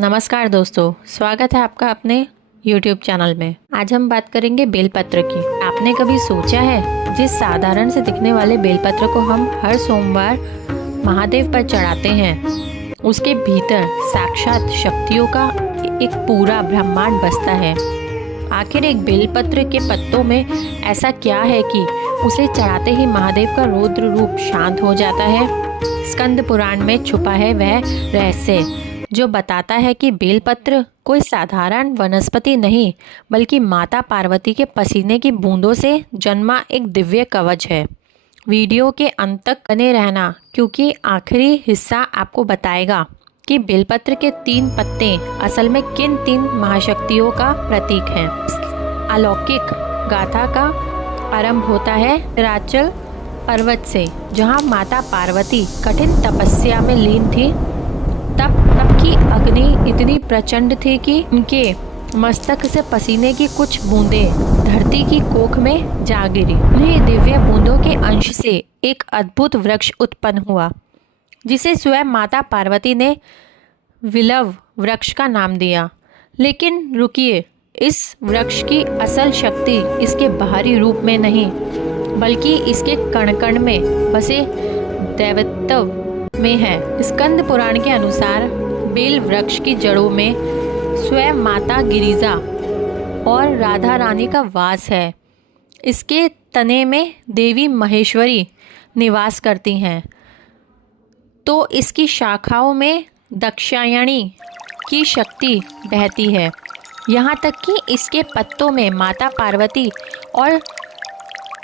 नमस्कार दोस्तों, स्वागत है आपका अपने YouTube चैनल में। आज हम बात करेंगे बेलपत्र की। आपने कभी सोचा है जिस साधारण से दिखने वाले बेलपत्र को हम हर सोमवार महादेव पर चढ़ाते हैं, उसके भीतर साक्षात शक्तियों का एक पूरा ब्रह्मांड बसता है। आखिर एक बेलपत्र के पत्तों में ऐसा क्या है कि उसे चढ़ाते ही महादेव का रौद्र रूप शांत हो जाता है? स्कंद पुराण में छुपा है वह रहस्य जो बताता है कि बेलपत्र कोई साधारण वनस्पति नहीं, बल्कि माता पार्वती के पसीने की बूंदों से जन्मा एक दिव्य कवच है। वीडियो के अंत तक बने रहना, क्योंकि आखिरी हिस्सा आपको बताएगा कि बेलपत्र के 3 पत्ते असल में किन 3 महाशक्तियों का प्रतीक हैं। अलौकिक गाथा का आरंभ होता है हिमाचल पर्वत से, जहां माता पार्वती कठिन तपस्या में लीन थी। तब की अग्नि इतनी प्रचंड थी कि उनके मस्तक से पसीने की कुछ बूंदें धरती की कोख में जा गिरी। उन्हीं दिव्य बूंदों के अंश से एक अद्भुत वृक्ष उत्पन्न हुआ, जिसे स्वयं माता पार्वती ने विलव वृक्ष का नाम दिया। लेकिन रुकिए, इस वृक्ष की असल शक्ति इसके बाहरी रूप में नहीं, बल्कि इसके कण कण में बसे दैवत्व में है। स्कंद पुराण के अनुसार बेल वृक्ष की जड़ों में स्वयं माता गिरिजा और राधा रानी का वास है। इसके तने में देवी महेश्वरी निवास करती हैं, तो इसकी शाखाओं में दक्षायणी की शक्ति बहती है। यहाँ तक कि इसके पत्तों में माता पार्वती और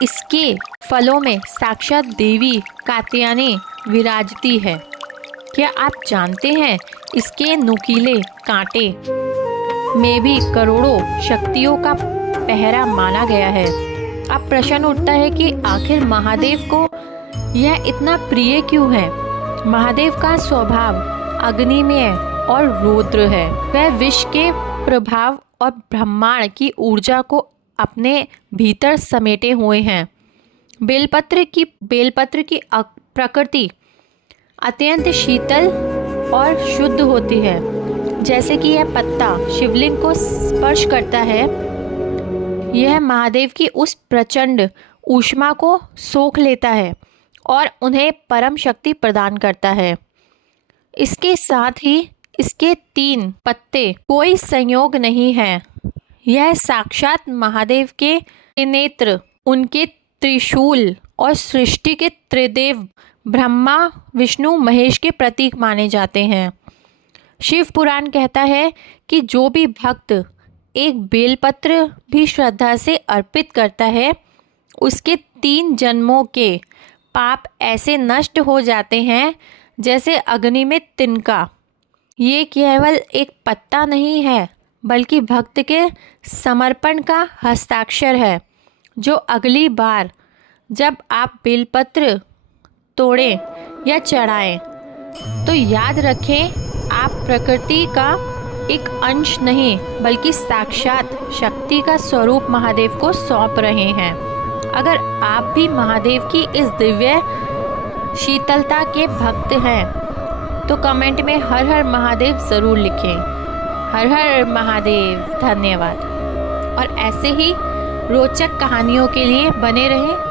इसके फलों में साक्षात देवी कात्यायनी विराजती है। क्या आप जानते हैं इसके नुकीले कांटे में भी करोड़ों शक्तियों का पहरा माना गया है। अब प्रश्न उठता है कि आखिर महादेव को यह इतना प्रिय क्यों है? महादेव का स्वभाव अग्निमय और रौद्र है। वह विष के प्रभाव और ब्रह्मांड की ऊर्जा को अपने भीतर समेटे हुए हैं। बेलपत्र की प्रकृति अत्यंत शीतल और शुद्ध होती है। जैसे कि यह पत्ता शिवलिंग को स्पर्श करता है, यह महादेव की उस प्रचंड ऊष्मा को सोख लेता है और उन्हें परम शक्ति प्रदान करता है। इसके साथ ही इसके 3 पत्ते कोई संयोग नहीं है। यह साक्षात महादेव के नेत्र, उनके त्रिशूल और सृष्टि के त्रिदेव ब्रह्मा विष्णु महेश के प्रतीक माने जाते हैं। शिव पुराण कहता है कि जो भी भक्त एक बेलपत्र भी श्रद्धा से अर्पित करता है, उसके 3 जन्मों के पाप ऐसे नष्ट हो जाते हैं जैसे अग्नि में तिनका। ये केवल एक पत्ता नहीं है, बल्कि भक्त के समर्पण का हस्ताक्षर है, जो अगली बार जब आप बेलपत्र तोड़ें या चढ़ाएं, तो याद रखें आप प्रकृति का एक अंश नहीं, बल्कि साक्षात शक्ति का स्वरूप महादेव को सौंप रहे हैं। अगर आप भी महादेव की इस दिव्य शीतलता के भक्त हैं, तो कमेंट में हर हर महादेव ज़रूर लिखें। हर हर महादेव। धन्यवाद। और ऐसे ही रोचक कहानियों के लिए बने रहें